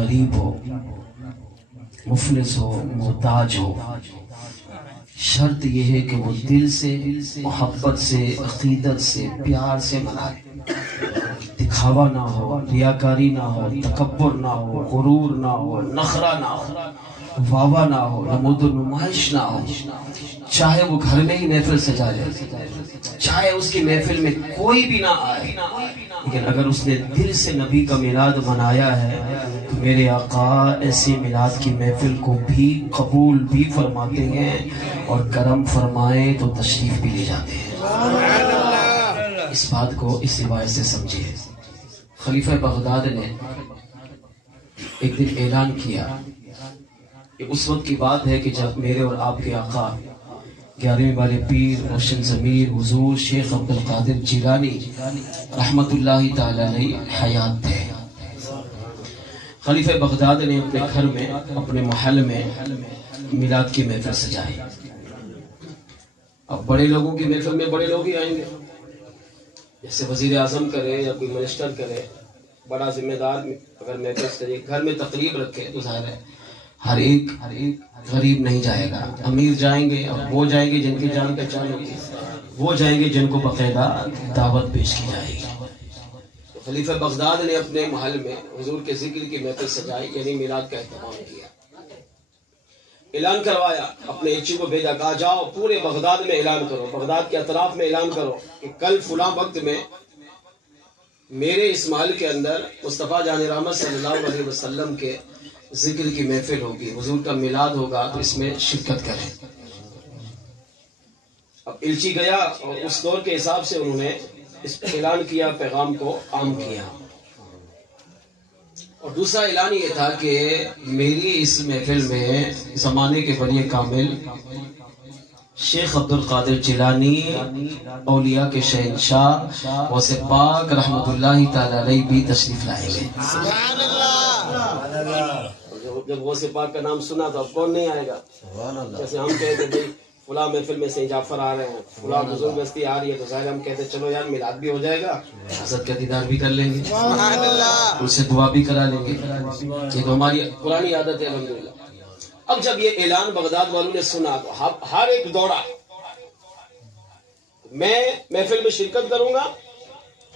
غریب ہو، مفلس ہو، محتاج ہو، شرط یہ ہے کہ وہ دل سے، محبت سے، عقیدت سے، پیار سے منائے، دکھاوا نہ ہو، ریاکاری نہ ہو، تکبر نہ ہو، غرور نہ ہو، نخرہ نہ ہو، واوا نہ ہو، نمود و نمائش نہ ہو۔ چاہے وہ گھر میں ہی محفل سجا لے، چاہے اس کی محفل میں کوئی بھی نہ آئے، لیکن اگر اس نے دل سے نبی کا میلاد منایا ہے تو میرے آقا ایسی میلاد کی محفل کو بھی قبول بھی فرماتے ہیں، اور کرم فرمائیں تو تشریف بھی لے جاتے ہیں۔ اس بات کو اس روایت سے سمجھیے۔ خلیفہ بغداد نے ایک دن اعلان کیا، یہ اس وقت کی بات ہے کہ جب میرے اور آپ کے آقا 11ویں والے پیر روشن ضمیر حضور شیخ عبد القادر جیلانی رحمت اللہ تعالی علیہ حیات تھے۔ خلیفہ بغداد نے اپنے گھر میں، اپنے محل میں میلاد کی محفل سجائی۔ اب بڑے لوگوں کی محفل میں بڑے لوگ ہی آئیں گے، جیسے وزیر اعظم کرے یا کوئی منسٹر کرے، بڑا ذمہ دار اگر محفل سجائے، گھر میں تقریب رکھے تو ظاہر ہے ہر ایک غریب نہیں جائے گا، امیر جائیں گے، اور وہ جائیں گے جن کی جان پہچان ہوگی، وہ جائیں گے جن کو باقاعدہ دعوت پیش کی جائے گی۔ تو خلیفہ بغداد نے اپنے محل میں حضور کے ذکر کی محفل سجائی، یعنی میلاد کا اہتمام کیا، اعلان کروایا، اپنے ایچی کو بھیجا، کہا جاؤ پورے بغداد میں اعلان کرو، بغداد کے اطراف میں اعلان کرو کہ کل فلاں وقت میں میرے اس محل کے اندر مصطفیٰ جان رحمت صلی اللہ علیہ وسلم کے ذکر کی محفل ہوگی، حضور کا میلاد ہوگا، تو اس میں شرکت کریں۔ اب الچی گیا اور اس دور کے حساب سے انہوں نے اس اعلان کیا، پیغام کو عام کیا، اور دوسرا اعلان یہ تھا کہ میری اس محفل میں زمانے کے ولی کامل شیخ عبد القادر جیلانی اولیاء کے شہنشاہ غوث پاک رحمت اللہ تعالی علیہ بھی تشریف لائیں گے۔ جب غوث پاک کا نام سنا تو اب کون نہیں آئے گا؟ جیسے ہم کہتے بھائی فلاں محفل میں سید جعفر آ رہے ہیں، فلاں بزرگ ہستی آ رہی ہے، تو ظاہر ہم کہتے چلو یار میلاد بھی ہو جائے گا، حضرت کا دیدار بھی کر لیں گے، ان سے دعا بھی کرا لیں گے، یہ تو ہماری پرانی عادت ہے الحمدللہ۔ اب جب یہ اعلان بغداد والوں نے سنا تو ہر ایک دوڑا، میں محفل میں شرکت کروں گا،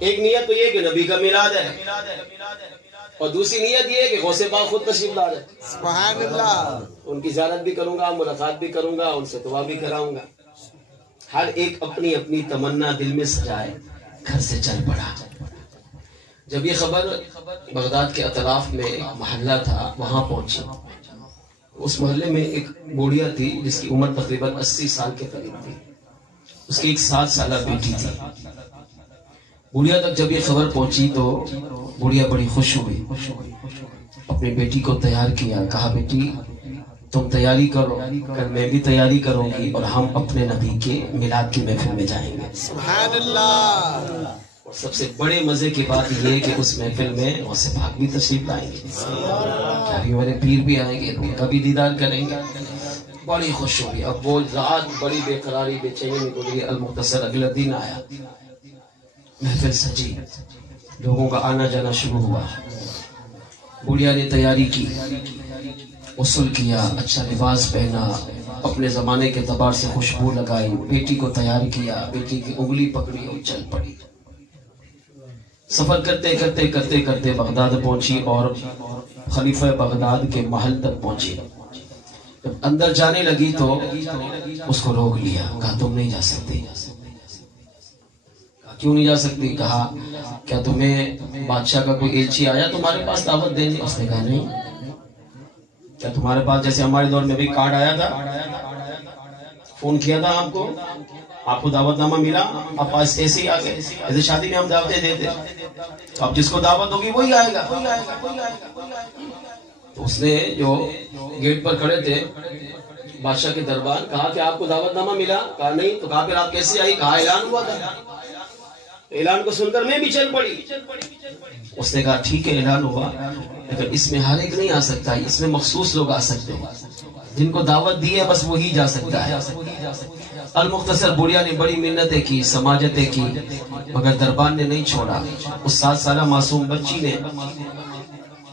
ایک نیت تو یہ کہ نبی کا میلاد ہے، اور دوسری نیت یہ ہے کہ غوث پاک خود تشریف لا رہے، سبحان اللہ، ان کی زیارت بھی کروں گا، ملاقات بھی کروں گا، ان سے دعا بھی کراؤں گا۔ ہر ایک اپنی اپنی تمنا دل میں سجائے گھر سے چل پڑا۔ جب یہ خبر بغداد کے اطراف میں ایک محلہ تھا وہاں پہنچی، اس محلے میں ایک بوڑھیا تھی جس کی عمر تقریباً 80 سال کے قریب تھی، اس کی ایک 7 سالہ بیٹی تھی۔ بوڑھیا تک جب یہ خبر پہنچی تو بوڑھیا بڑی خوش ہوئی، اپنی بیٹی کو تیار کیا، کہا بیٹی تم تیاری کرو، کل میں بھی تیاری کروں گی، اور ہم اپنے نبی کے میلاد کی محفل میں جائیں گے، سبحان اللہ۔ اور سب سے بڑے مزے کی بات یہ ہے کہ اس محفل میں غوث پاک بھی تشریف لائیں گے، ابھی ہمارے پیر بھی آئیں گے، ان کا بھی دیدار کریں گے، بڑی خوش ہوئی۔ اب وہ رات بڑی بے قراری بے چینی میں گزری، المختصر اگلا دن آیا، محفل سجی، لوگوں کا آنا جانا شروع ہوا، بوڑھیا نے تیاری کی، غسل کیا، اچھا لباس پہنا، اپنے زمانے کے اعتبار سے خوشبو لگائی، بیٹی کو تیار کیا، بیٹی کی انگلی پکڑی اور چل پڑی۔ سفر کرتے کرتے کرتے کرتے بغداد پہنچی اور خلیفہ بغداد کے محل تک پہنچی۔ جب اندر جانے لگی تو اس کو روک لیا، کہا تم نہیں جا سکتی۔ کیوں نہیں جا سکتی؟ کہا کیا تمہیں بادشاہ کا کوئی ایلچی آیا تمہارے پاس دعوت دینے؟ اس نے کہا نہیں۔ کیا تمہارے پاس جیسے ہمارے دور میں بھی کارڈ آیا تھا، فون کیا تھا آپ کو دعوت نامہ ملا، آپ پاس ایسے ہی آ گئے؟ ایسے شادی میں ہم دعوتیں دیتے، اب جس کو دعوت ہوگی وہی آئے گا۔ تو اس نے جو گیٹ پر کھڑے تھے بادشاہ کے دربار، کہا کہ آپ کو دعوت نامہ ملا؟ کہا نہیں۔ تو کہا پھر آپ کیسے آئی؟ کہا اعلان ہوا تھا۔ اعلان کو سن کر میں بھی چل پڑی۔ اس نے کہا ٹھیک ہے اعلان ہوا، لیکن اس میں ہر ایک نہیں آ سکتا، اس میں مخصوص لوگ آ سکتے ہیں، جن کو دعوت دی ہے بس وہی جا سکتا ہے۔ المختصر بوڑھیا نے بڑی منتیں کی، سماجتیں کی، مگر دربار نے نہیں چھوڑا۔ اس 7 سالہ معصوم بچی نے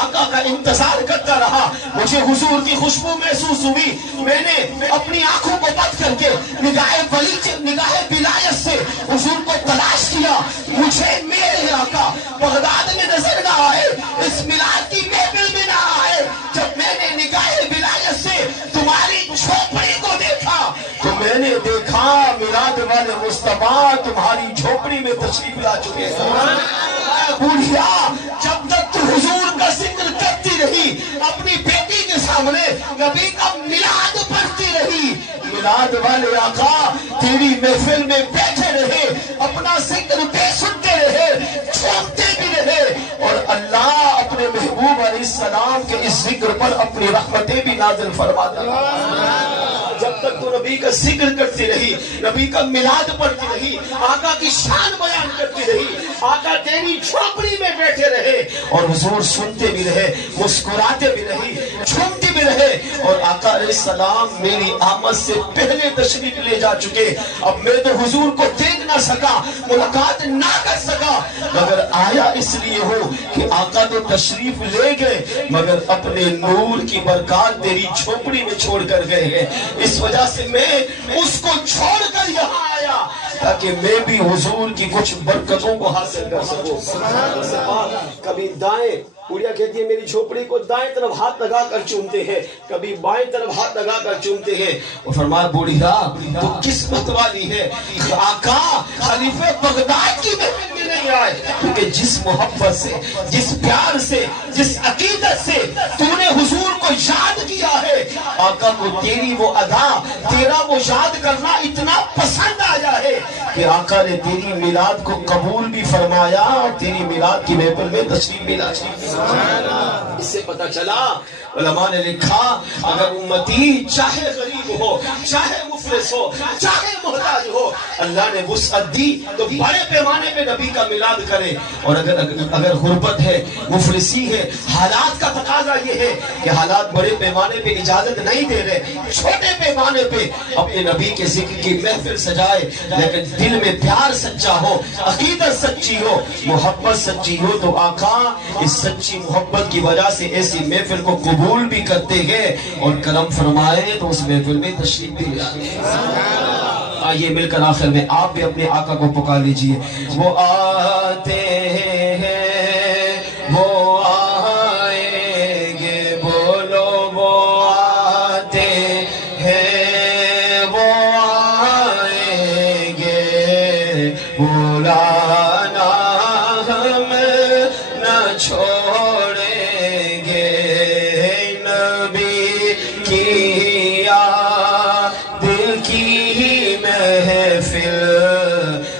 آقا کا انتظار کرتا رہا. مجھے حضور کی خوشبو محسوس ہوئی. میں نے اپنی آنکھوں کو بند کر کے نگاہ ولایت سے حضور کو تلاش کیا. مجھے میرے آقا بغداد میں نظر نہ آئے, اس میلاد کی محفل میں نہ آئے. جب میں نے نگاہ ولایت سے تمہاری جھوپڑی کو دیکھا تو میں نے دیکھا میلاد والے مصطفیٰ تمہاری جھوپڑی میں تشریف لا چکے ہیں. بوڑھیا جب تک تو حضور کا ذکر کرتی رہی, اپنی بیٹی کے سامنے نبی کا میلاد پڑھتی رہی, میلاد والے آقا تیری محفل میں بیٹھے رہے, اپنا ذکر بے سنتے رہے, چھوڑتے بھی رہے, اور اللہ اپنے محبوب علیہ السلام کے اس ذکر پر اپنی رحمتیں بھی نازل فرماتا رہا. جب تک تو نبی کا ذکر کرتی رہی, نبی کا میلاد پڑھتی رہی, آقا کی شان بیان کرتی رہی, آقا تیری جھوپڑی میں بیٹھے رہے اور حضور سنتے بھی رہے, مسکراتے بھی رہی, جھومتے بھی رہے, اور آقا علیہ السلام میری آمد سے پہلے تشریف لے جا چکے. اب میں تو حضور کو دیکھ نہ سکا, ملاقات نہ کر سکا, مگر آیا اس لیے ہو کہ آقا تو تشریف لے گئے مگر اپنے نور کی برکات تیری جھوپڑی میں چھوڑ کر گئے ہیں. اس وجہ سے میں اس کو چھوڑ کر یہاں آیا تاکہ میں بھی حضور کی کچھ برکتوں کو حاصل کر سکوں. کبھی دائیں, بڑھیا کہتی ہے میری جھوپڑی کو دائیں طرف ہاتھ لگا کر چومتے ہیں, کبھی بائیں طرف ہاتھ لگا کر چومتے ہیں. اور فرمایا بوڑھیا تو قسمت والی ہے, آقا خلیفہ بغداد کی محفل میں نہیں آئے, کیونکہ جس محبت سے, جس پیار سے, جس عقیدت سے تو نے حضور کو یاد کیا ہے, آقا کو تیری وہ ادا, تیرا وہ یاد کرنا اتنا پسند آیا ہے کہ آقا نے تیری میلاد کو قبول بھی فرمایا اور تیری میلاد کی محفل میں تشریف بھی لا. اس سے پتہ چلا, علماء نے لکھا, اگر امتی چاہے غریب ہو, چاہے مفلس ہو, چاہے محتاج ہو, اللہ نے وسعت دی تو بڑے پیمانے پہ نبی کا میلاد کرے. اور اگر غربت ہے, مفلسی ہے, حالات کا تقاضا یہ ہے کہ حالات بڑے پیمانے پہ اجازت نہیں دے رہے, چھوٹے پیمانے پہ اپنے نبی کے ذکر کی محفل سجائے, لیکن دل میں پیار سچا ہو, عقیدت سچی ہو, محبت سچی ہو, تو آقا اس سچی محبت کی وجہ سے ایسی محفل کو قبول بھی کرتے ہیں اور کرم فرمائے تو اس محفل میں تشریف بھی لاتے ہیں. آئیے مل کر آخر میں آپ بھی اپنے آقا کو پکار لیجئے. وہ آتے ہیں, وہ آئیں گے, بولو وہ آتے ہیں, وہ آئیں گے, بلانا ہم نہ چھوڑیں گے, نبی کی یاد کی محفل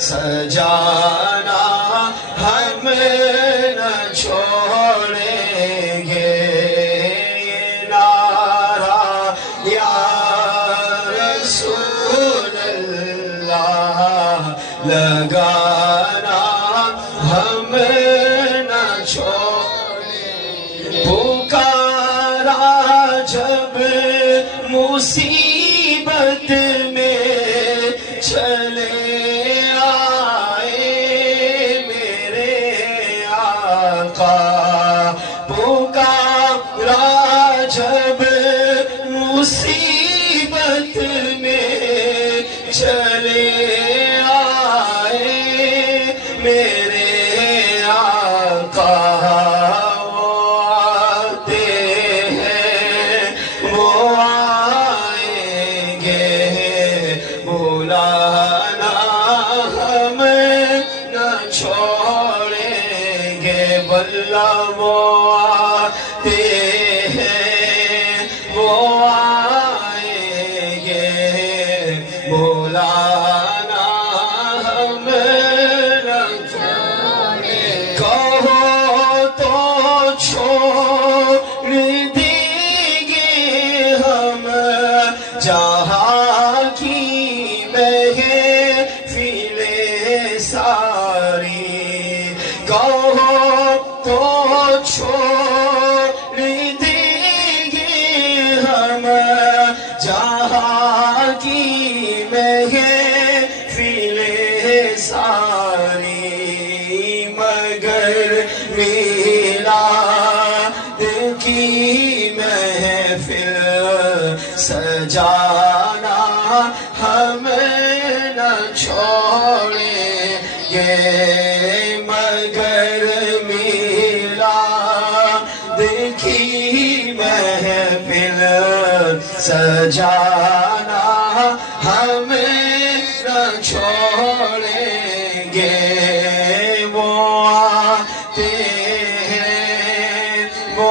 سجانا ہم نہ چھوڑیں گے, نعرہ یا رسول اللہ لگانا ہم نہ چھوڑیں گے. پکارا جب مصیبت میں چلے آئے میرے آقا, پکارا جب مصیبت میں چلے آئے میرے آقا, وہ آتے ہیں, وہ آئیں گے, بلانا ہم نہ چھوڑیں گے, واللہ وہ آتے ہیں, وہ آئیں محفل سجانا ہمیں نہ چھوڑیں گے مگر میلاد کی محفل سجانا ہمیں نہ چھوڑیں گے وہ آتے ہیں وہ